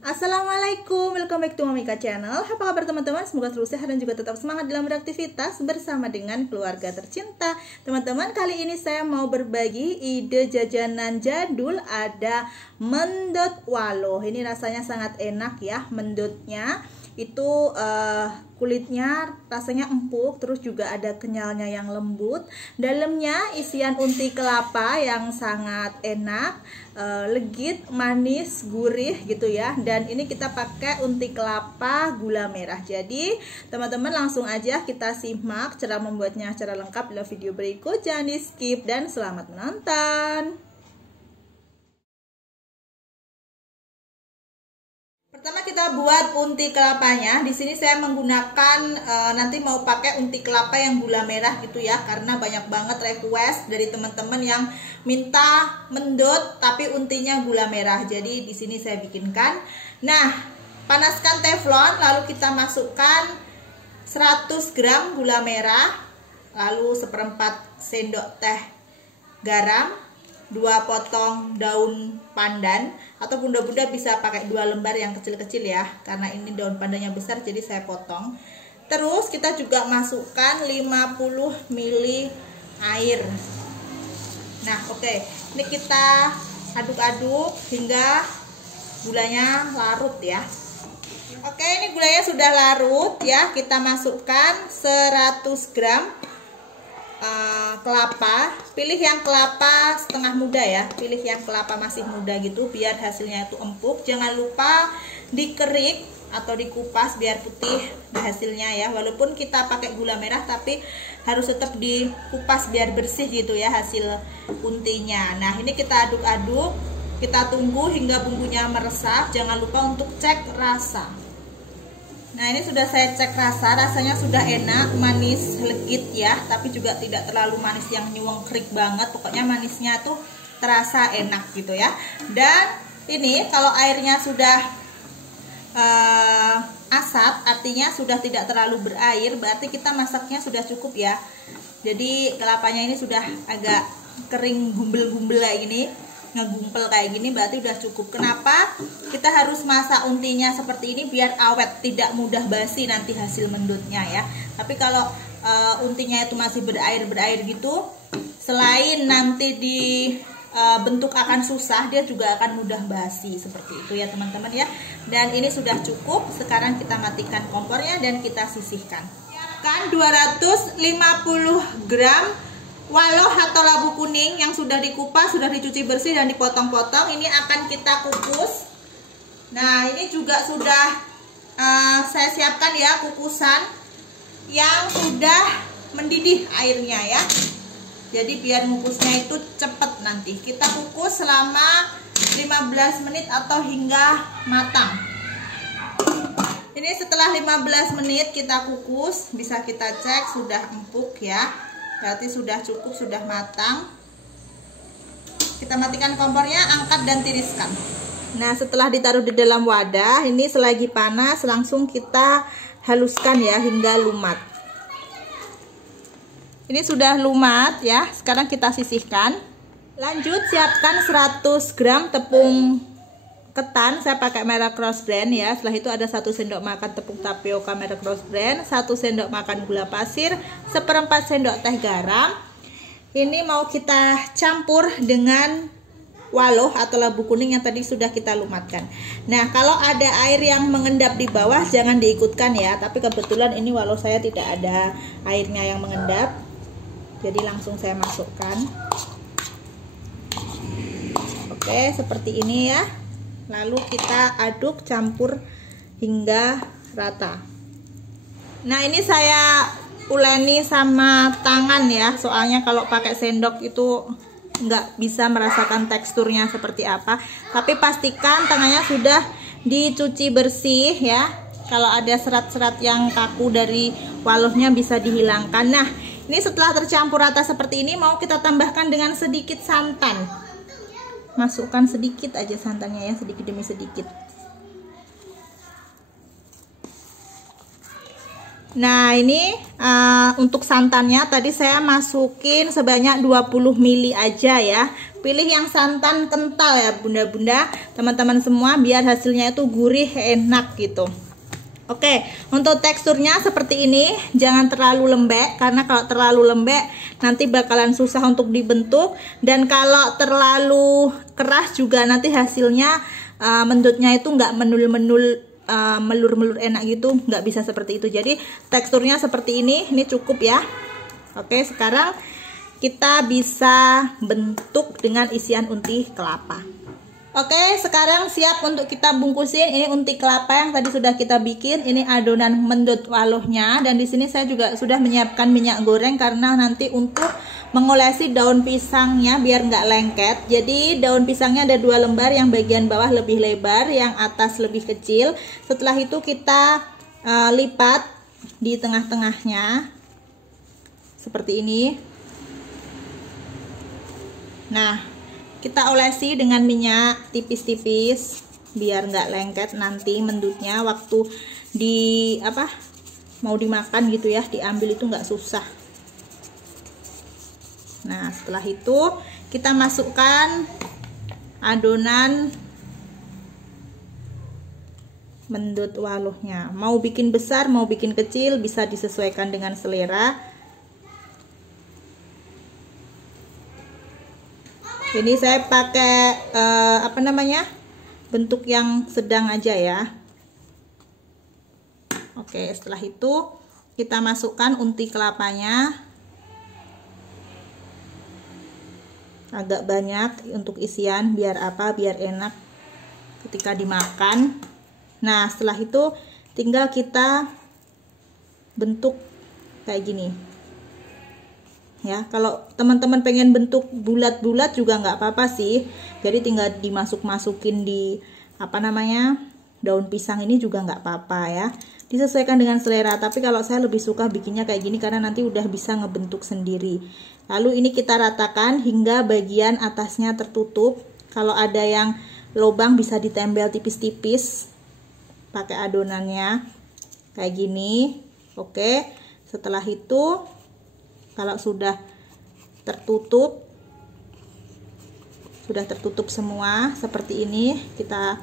Assalamualaikum, welcome back to Momika Channel. Apa kabar teman-teman? Semoga selalu sehat dan juga tetap semangat dalam beraktivitas bersama dengan keluarga tercinta. Teman-teman, kali ini saya mau berbagi ide jajanan jadul. Ada mendut walo. Ini rasanya sangat enak ya, mendutnya. Itu kulitnya rasanya empuk, terus juga ada kenyalnya yang lembut. Dalamnya isian unti kelapa yang sangat enak, legit, manis, gurih gitu ya. Dan ini kita pakai unti kelapa gula merah. Jadi teman-teman langsung aja kita simak cara membuatnya secara lengkap dalam video berikut. Jangan di skip dan selamat menonton. Pertama kita buat unti kelapanya. Di sini saya menggunakan nanti mau pakai unti kelapa yang gula merah gitu ya, karena banyak banget request dari teman-teman yang minta mendut tapi untinya gula merah. Jadi di sini saya bikinkan. Nah, panaskan teflon, lalu kita masukkan 100 gram gula merah, lalu 1/4 sendok teh garam, 2 potong daun pandan, atau bunda-bunda bisa pakai 2 lembar yang kecil-kecil ya, karena ini daun pandannya besar jadi saya potong. Terus kita juga masukkan 50 ml air. Nah oke, ini kita aduk-aduk hingga gulanya larut ya. Oke, ini gulanya sudah larut ya. Kita masukkan 100 gram kelapa. Pilih yang kelapa setengah muda ya, pilih yang kelapa masih muda gitu biar hasilnya itu empuk. Jangan lupa dikerik atau dikupas biar putih hasilnya ya. Walaupun kita pakai gula merah tapi harus tetap dikupas biar bersih gitu ya hasil untinya. Nah ini kita aduk-aduk, kita tunggu hingga bumbunya meresap. Jangan lupa untuk cek rasa. Nah ini sudah saya cek rasa, rasanya sudah enak, manis, legit ya, tapi juga tidak terlalu manis yang nyuweng-krik banget. Pokoknya manisnya tuh terasa enak gitu ya. Dan ini kalau airnya sudah asat, artinya sudah tidak terlalu berair, berarti kita masaknya sudah cukup ya. Jadi kelapanya ini sudah agak kering, gumbel-gumbel kayak gini, ngegumpel kayak gini, berarti udah cukup. Kenapa kita harus masak untinya seperti ini? Biar awet, tidak mudah basi nanti hasil mendutnya ya. Tapi kalau untinya itu masih berair gitu, selain nanti dibentuk akan susah, dia juga akan mudah basi seperti itu ya teman-teman ya. Dan ini sudah cukup. Sekarang kita matikan kompornya dan kita sisihkan. Siapkan 250 gram walo atau labu kuning yang sudah dikupas, sudah dicuci bersih dan dipotong-potong. Ini akan kita kukus. Nah ini juga sudah saya siapkan ya kukusan yang sudah mendidih airnya ya. Jadi biar ngukusnya itu cepat nanti. Kita kukus selama 15 menit atau hingga matang. Ini setelah 15 menit kita kukus, bisa kita cek sudah empuk ya. Berarti sudah cukup, sudah matang. Kita matikan kompornya, angkat dan tiriskan. Nah setelah ditaruh di dalam wadah, ini selagi panas langsung kita haluskan ya hingga lumat. Ini sudah lumat ya. Sekarang kita sisihkan. Lanjut siapkan 100 gram tepung ketan. Saya pakai merek Rose Brand ya. Setelah itu ada 1 sendok makan tepung tapioka merek Rose Brand, 1 sendok makan gula pasir, 1/4 sendok teh garam. Ini mau kita campur dengan walo atau labu kuning yang tadi sudah kita lumatkan. Nah kalau ada air yang mengendap di bawah jangan diikutkan ya. Tapi kebetulan ini walo saya tidak ada airnya yang mengendap, jadi langsung saya masukkan. Oke seperti ini ya. Lalu kita aduk campur hingga rata. Nah ini saya uleni sama tangan ya, soalnya kalau pakai sendok itu nggak bisa merasakan teksturnya seperti apa. Tapi pastikan tangannya sudah dicuci bersih ya. Kalau ada serat-serat yang kaku dari walonya bisa dihilangkan. Nah ini setelah tercampur rata seperti ini, mau kita tambahkan dengan sedikit santan. Masukkan sedikit aja santannya ya, sedikit demi sedikit. Nah ini untuk santannya tadi saya masukin sebanyak 20 ml aja ya, pilih yang santan kental ya bunda-bunda, teman-teman semua, biar hasilnya itu gurih enak gitu. Oke, untuk teksturnya seperti ini, jangan terlalu lembek, karena kalau terlalu lembek nanti bakalan susah untuk dibentuk, dan kalau terlalu keras juga nanti hasilnya mendutnya itu nggak menul-menul, melur-melur enak gitu, nggak bisa seperti itu. Jadi teksturnya seperti ini cukup ya. Oke, sekarang kita bisa bentuk dengan isian unti kelapa. Oke, sekarang siap untuk kita bungkusin. Ini unti kelapa yang tadi sudah kita bikin. Ini adonan mendut waluhnya, dan di sini saya juga sudah menyiapkan minyak goreng karena nanti untuk mengolesi daun pisangnya biar nggak lengket. Jadi daun pisangnya ada 2 lembar, yang bagian bawah lebih lebar, yang atas lebih kecil. Setelah itu kita lipat di tengah-tengahnya seperti ini. Nah, kita olesi dengan minyak tipis-tipis biar nggak lengket nanti mendutnya waktu mau dimakan gitu ya, diambil itu nggak susah. Nah, setelah itu kita masukkan adonan mendut waluhnya. Mau bikin besar, mau bikin kecil, bisa disesuaikan dengan selera. Ini saya pakai bentuk yang sedang aja ya. Oke, setelah itu kita masukkan unti kelapanya agak banyak untuk isian, biar enak ketika dimakan. Nah, setelah itu tinggal kita bentuk kayak gini ya. Kalau teman-teman pengen bentuk bulat-bulat juga nggak apa-apa sih, jadi tinggal dimasuk-masukin di daun pisang ini juga nggak apa-apa ya, disesuaikan dengan selera. Tapi kalau saya lebih suka bikinnya kayak gini karena nanti udah bisa ngebentuk sendiri. Lalu ini kita ratakan hingga bagian atasnya tertutup. Kalau ada yang lubang bisa ditempel tipis-tipis pakai adonannya kayak gini. Oke, setelah itu kalau sudah tertutup semua seperti ini, kita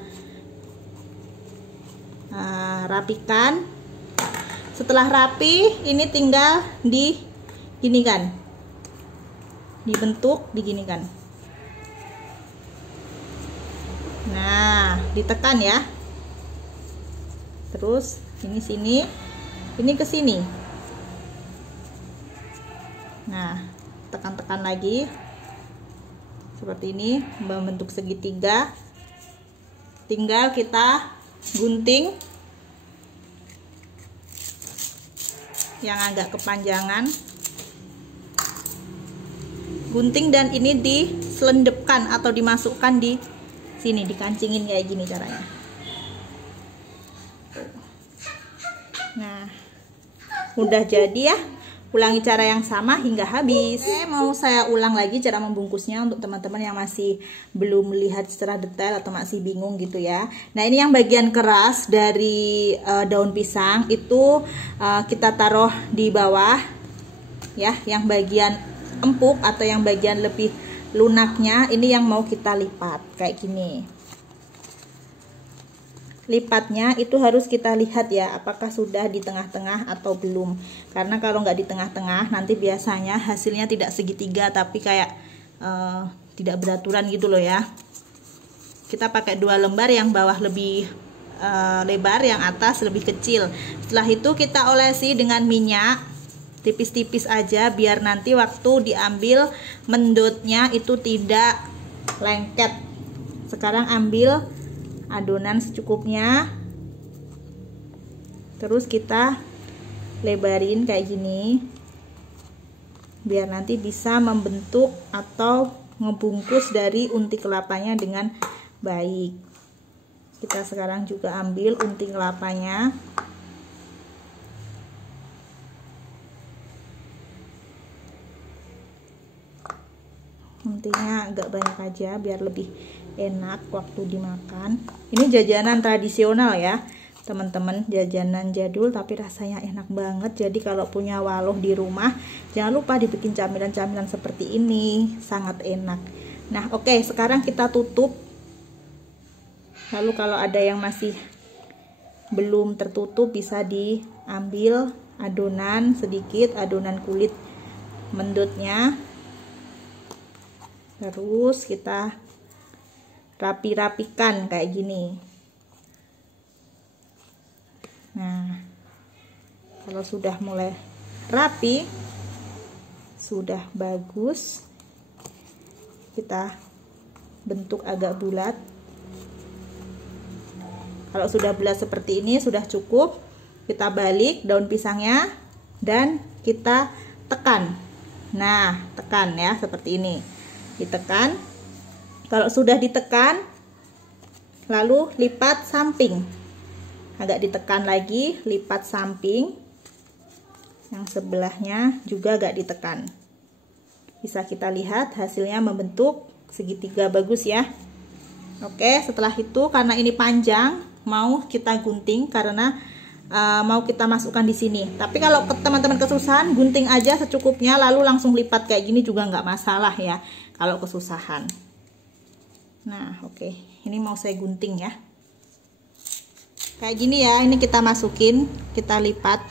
rapikan. Setelah rapi, ini tinggal diginikan, dibentuk, diginikan. Nah, ditekan ya. Terus ini sini, ini ke sini. Nah, tekan-tekan lagi seperti ini, membentuk segitiga. Tinggal kita gunting yang agak kepanjangan, gunting, dan ini diselendepkan atau dimasukkan di sini, dikancingin kayak gini caranya. Nah, udah jadi ya. Ulangi cara yang sama hingga habis. Mau saya ulang lagi cara membungkusnya untuk teman-teman yang masih belum melihat secara detail atau masih bingung gitu ya. Nah, ini yang bagian keras dari daun pisang itu kita taruh di bawah ya. Yang bagian empuk atau yang bagian lebih lunaknya ini yang mau kita lipat kayak gini. Lipatnya itu harus kita lihat ya, apakah sudah di tengah-tengah atau belum. Karena kalau nggak di tengah-tengah nanti biasanya hasilnya tidak segitiga, tapi kayak tidak beraturan gitu loh ya. Kita pakai 2 lembar, yang bawah lebih lebar, yang atas lebih kecil. Setelah itu kita olesi dengan minyak tipis-tipis aja, biar nanti waktu diambil mendutnya itu tidak lengket. Sekarang ambil adonan secukupnya, terus kita lebarin kayak gini biar nanti bisa membentuk atau ngebungkus dari unti kelapanya dengan baik. Kita sekarang juga ambil unti kelapanya, untinya agak banyak aja biar lebih enak waktu dimakan. Ini jajanan tradisional ya teman-teman, jajanan jadul tapi rasanya enak banget. Jadi kalau punya waluh di rumah jangan lupa dibikin camilan-camilan seperti ini, sangat enak. Nah, oke, sekarang kita tutup. Lalu kalau ada yang masih belum tertutup, bisa diambil adonan sedikit, adonan kulit mendutnya. Terus kita rapi-rapikan kayak gini. Nah, kalau sudah mulai rapi, sudah bagus, kita bentuk agak bulat. Kalau sudah bulat seperti ini sudah cukup. Kita balik daun pisangnya dan kita tekan. Nah, tekan ya seperti ini. Ditekan. Kalau sudah ditekan, lalu lipat samping. Agak ditekan lagi, lipat samping. Yang sebelahnya juga agak ditekan. Bisa kita lihat hasilnya membentuk segitiga bagus ya. Oke, setelah itu karena ini panjang, mau kita gunting karena mau kita masukkan di sini. Tapi kalau teman-teman kesusahan, gunting aja secukupnya lalu langsung lipat kayak gini juga nggak masalah ya kalau kesusahan. Nah, oke, ini mau saya gunting ya. Kayak gini ya, ini kita masukin, kita lipat.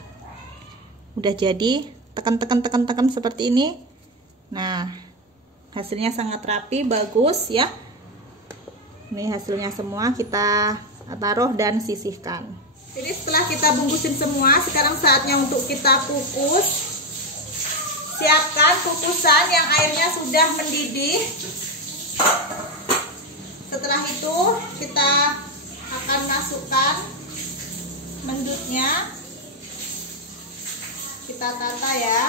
Udah jadi, tekan seperti ini. Nah, hasilnya sangat rapi, bagus ya. Ini hasilnya semua, kita taruh dan sisihkan. Jadi setelah kita bungkusin semua, sekarang saatnya untuk kita kukus. Siapkan kukusan yang airnya sudah mendidih. Setelah itu kita akan masukkan mendutnya. Kita tata ya.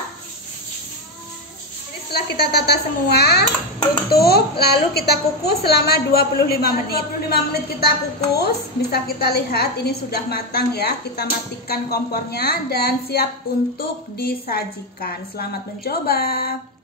Setelah kita tata semua, tutup, lalu kita kukus selama 25 menit. 25 menit kita kukus, bisa kita lihat ini sudah matang ya. Kita matikan kompornya dan siap untuk disajikan. Selamat mencoba.